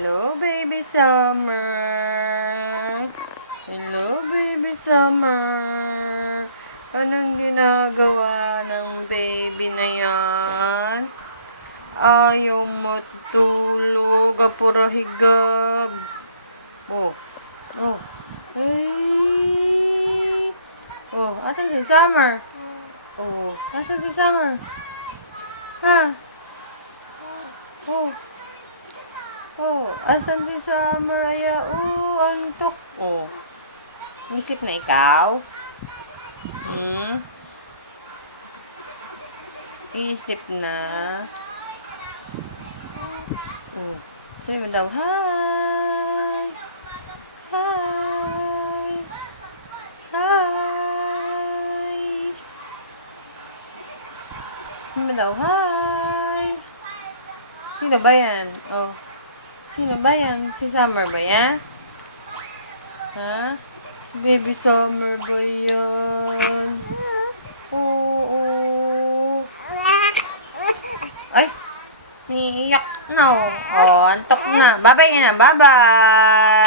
Hello, baby summer. Hello, baby summer. Anong ginagawa ng baby na yan? Ayaw matulog. Puro higab. Oh. Oh. Hey. Oh, asan si Summer? Oh, asan si Summer? Ha? Oh. Oh, asan si Summer? Aya, antok. Oh. Isip na ikaw? Isip na. Oh. Sabi mo daw, hi! Hi! Hi! Sabi mo daw, hi! Sino ba yan? Oh. Sino ba yan? Si Summer ba yan? Ha? Si Baby Summer ba yan? Oo. Ay! Niiyak na. Oh, antok na. Bye-bye na. Bye-bye!